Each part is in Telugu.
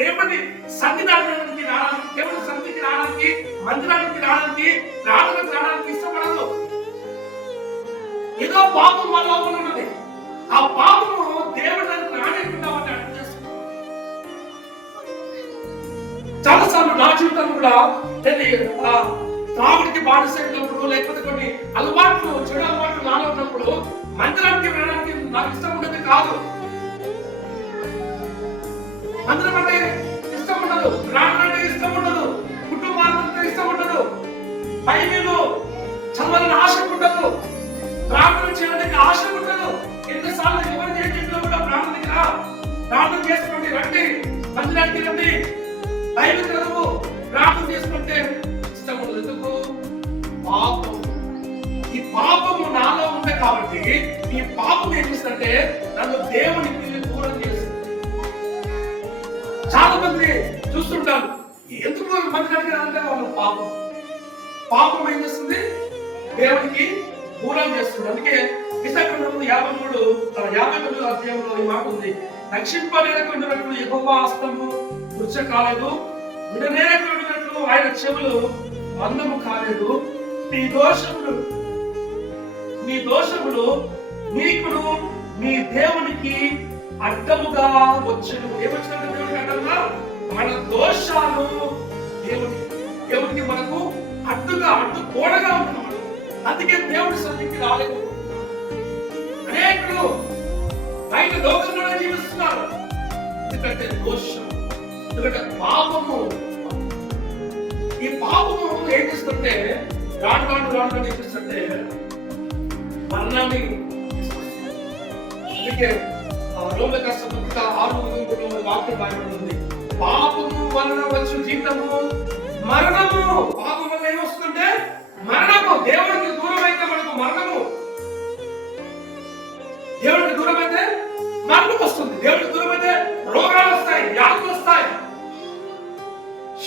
దేవుని సన్నిధానానికి రావడానికి, దేవుని సన్నిధికి రావడానికి, మందిరానికి రావడానికి, ప్రార్థనకు రావడానికి ఇష్టపడదు. ఏదో పాపం మన లోపల ఉన్నది. ఆ పాపము దేవుడు రానికుండా అడ్డు చేస్తుంది. చాలాసార్లు నా జీవితం కూడా త్రాగుడికి బానిసైనప్పుడు, లేకపోతే కొన్ని అలవాట్లు, చెడు అలవాట్లు నాలో ఉన్నప్పుడు మందిరానికి వెళ్ళడానికి నాకు ఇష్టం ఉండదు కాదు. మందిరం అంటే ఇష్టం ఉండదు, ప్రార్థన అంటే ఇష్టం ఉండదు, కుటుంబాలంటే ఇష్టం ఉండదు, బైబిల్ చదవాలని ఆశ ఉండదు, ప్రార్థన చేయడానికి ఆశ ఉండదు. ఎన్నిసార్లు ఎవరు చేసినా కూడా ప్రార్థన చేసుకోండి, రండి, మందిరానికి రండి, బైబిల్ చదువు, ప్రార్థన చేసుకుంటే ఇష్టం ఉండదు. ఎందుకు? పాపం. ఈ పాపము నాలో ఉంది కాబట్టి ఈ పాపం ఏం చేస్తుందంటే నన్ను దేవునికి దూరం చేస్తుంది. చాలా మంది చూస్తుంటారు, ఎందుకు మందిరానికి రాలంటే వాళ్ళు పాపం ఏం చేస్తుంది? దేవునికి దూరం చేస్తుంది. అందుకే విశాఖపట్నం 53 అధ్యాయంలో ఈ మాట ఉంది, రక్షింపలేనటువంటి యెహోవా హస్తము కృచ కాలేదు, విడనేరకుండినట్లు ఆయన చెవులు మందము కాలేదు, నీ దోషములు నీకును నీ దేవునికి అడ్డముగా వచ్చును. ఏమొచ్చినట్టు దేవునికి అడ్డముగా? మన దోషాలు దేవునికి మనకు అడ్డుకోడగా ఉంటున్నాడు. అందుకే దేవుడి సన్నిధికి రాలేదు. అనేకులు బయట లోకంలోనే జీవిస్తున్నారు. ఎందుకంటే దోషం, ఎందుకంటే పాపము. ఈ పాపము ఏం చేస్తుంటే రాను ఏం చేస్తుంటే మరణాన్ని. అందుకే రోమిలకు రాసిన పత్రిక 6:3 వాక్యం రాయబడింది, పాపము వలన వచ్చు జీతము మరణము. పాపం వల్ల ఏమొస్తుందంటే మరణము. దేవుడికి దూరం అయితే మనకు మరణము. దేవుడికి దూరం అయితే మరణం వస్తుంది. దేవుడికి దూరం అయితే రోగాలు వస్తాయి, వ్యాధులు వస్తాయి,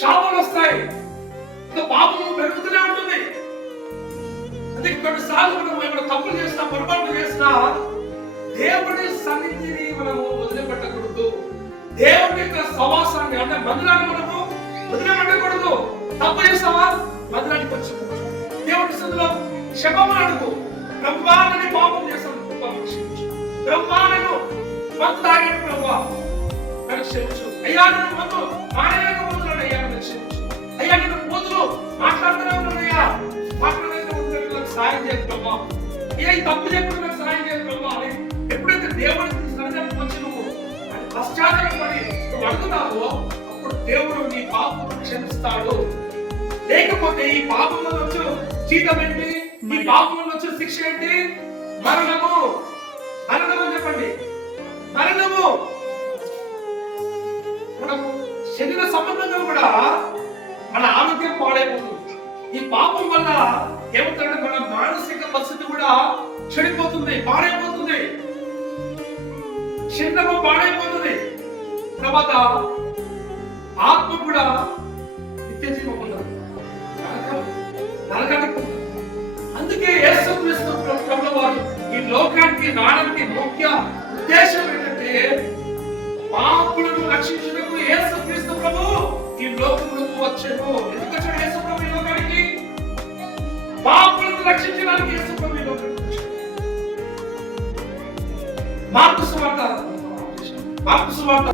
శాపాలు వస్తాయి. ఇంకా పాపము పెరుగుతూనే ఉంటుంది. అందుకే కొన్నిసార్లు మనం ఏమైనా తప్పులు చేసినా, పొరపాట్లు చేసినా దేవుడి సన్నిధిని మనము వదిలిపెట్టకూడదు. దేవుడి యొక్క సవాసాన్ని అంటే మందిరాన్ని మనము వదిలిపెట్టకూడదు. తప్పు చేస్తావా? మందిరానికి వచ్చి దేవుడి సన్నిధిలో క్షమాపణ అడుగు. బ్రహ్మాండని పాపం చేస్తాను, బ్రహ్మాండను మందు తాగాను ప్రభా, నన్ను క్షమించు అయ్యా. నేను మందు మానేయకపోతున్నాను అయ్యా, నన్ను క్షమించు అయ్యా. నేను పోతులు మాట్లాడుతూనే ఉన్నానయ్యా, సాయం చేయదు ప్రభా. ఏ తప్పు చేయకుండా నాకు సాయం చేయదు ప్రభా అని ఎప్పుడైతే దేవుడికి సన్నిధానికి వచ్చి నువ్వు పశ్చాత్తాపడి నువ్వు అడుగుతావో అప్పుడు దేవుడు నీ పాపం క్షమిస్తాడు. లేకపోతే ఈ పాపం వల్ల వచ్చే జీతం ఏంటి? ఈ పాపం వల్ల వచ్చే శిక్ష ఏంటి? మరణము. మరణము చెప్పండి, మరణము. మనము శరీర సంబంధంగా కూడా మన ఆరోగ్యం పాడైపోతుంది. ఈ పాపం వల్ల ఏమవుతుందంటే మన మానసిక పరిస్థితి కూడా చెడిపోతుంది, పాడైపోతుంది, శరీరము పాడైపోతుంది, తర్వాత ఆత్మ కూడా నిత్యజీవం ఉండదు, నరకానికి. అందుకే యేసుక్రీస్తు ప్రభువు వారు ఈ లోకానికి రావడానికి ముఖ్య ఉద్దేశం ఏంటంటే పాపులను రక్షించుటకు యేసుక్రీస్తు ప్రభువు ఈ లోకములకు వచ్చెను. ఎందుకు వచ్చాడు యేసు ప్రభు ఈ లోకానికి? పాపులను రక్షించడానికి యేసు ప్రభు ఈ లోకానికి వచ్చాడు. మార్కు సువార్త